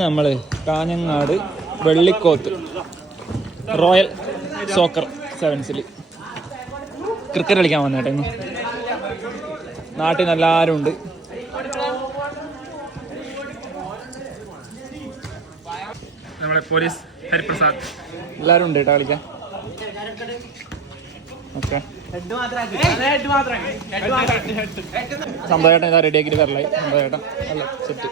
നമ്മൾ Kanhangad Vellikoth royal soccer സെവൻസിൽ cricket കളിക്കാൻ വന്നേട്ടെ. ഇന്ന് നാട്ടിൽ നിന്ന് എല്ലാവരും ഉണ്ട്. നമ്മുടെ പോലീസ് ഹരിപ്രസാദ് എല്ലാവരും ഉണ്ട് കേട്ടോ കളിക്കാൻ. ഓക്കെ, സന്തോഷേട്ടൻ ഇതാ റെഡിയാക്കിയിട്ട് വരലായി. സന്തോഷേട്ടൻ അല്ല സെറ്റ്.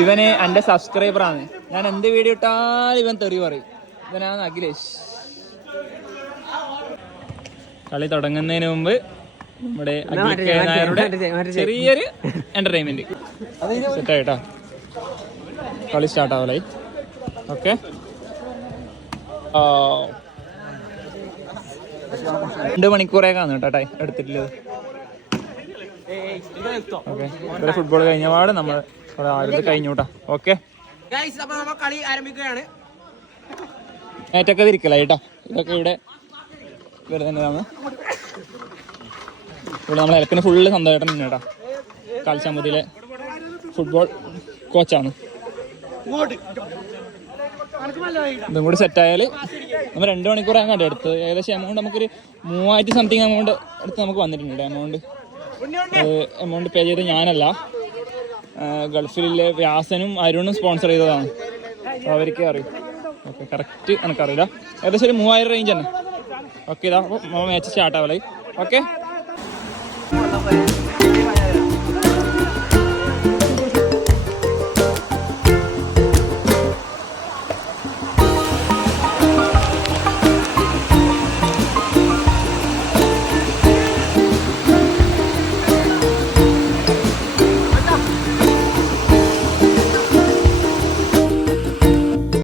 ഇവന് എൻ്റെ സബ്സ്ക്രൈബറാണ്. ഞാൻ എന്ത് വീഡിയോ ഇട്ടാലും ഇവൻ തെറി പറയും. ഇവനാണ് അഖിലേഷ്. കളി തുടങ്ങുന്നതിന് മുമ്പ് നമ്മുടെ ചെറിയൊരു എന്റർടൈൻമെന്റ് സെറ്റായിട്ടാ കളി സ്റ്റാർട്ട് ആവലായി. ഓക്കെ, 2 മണിക്കൂറേക്കാണ് കേട്ടോ എടുത്തിട്ടുള്ളത്. ഓക്കെ, ഇവിടെ ഫുട്ബോൾ കഴിഞ്ഞ പാട് നമ്മൾ കഴിഞ്ഞൂട്ടാ. ഓക്കെ, കളി ആരംഭിക്കുകയാണ്. നേറ്റൊക്കെ തിരിക്കലായിട്ടാ. ഇതൊക്കെ ഇവിടെ വെറുതെ തന്നെയാണ്. ഇവിടെ നമ്മളെ ഇലക്കിന് ഫുള്ള് സന്തോഷം തന്നെ കേട്ടോ. കാൽച്ചാമ്പതിയിലെ ഫുട്ബോൾ കോച്ചാണ്. ഇതും കൂടി സെറ്റായാൽ നമ്മൾ 2 മണിക്കൂറാണ് കണ്ടു എടുത്ത്. ഏകദേശം എമൗണ്ട് നമുക്കൊരു 3000 സംതിങ് എമൗണ്ട് എടുത്ത് നമുക്ക് വന്നിട്ടുണ്ട്. എമൗണ്ട് പേ ചെയ്ത് ഞാനല്ല, ഗൾഫിലെ വ്യാസനും അരുണും സ്പോൺസർ ചെയ്തതാണ്. അവർക്ക് അറിയും. ഓക്കെ, കറക്റ്റ് എനിക്കറിയില്ല. ഏകദേശം ഒരു 3000 റേഞ്ച് തന്നെ. ഓക്കെ, ഇതാ അപ്പോൾ മാച്ച് സ്റ്റാർട്ട് ആവലായി. ഓക്കെ.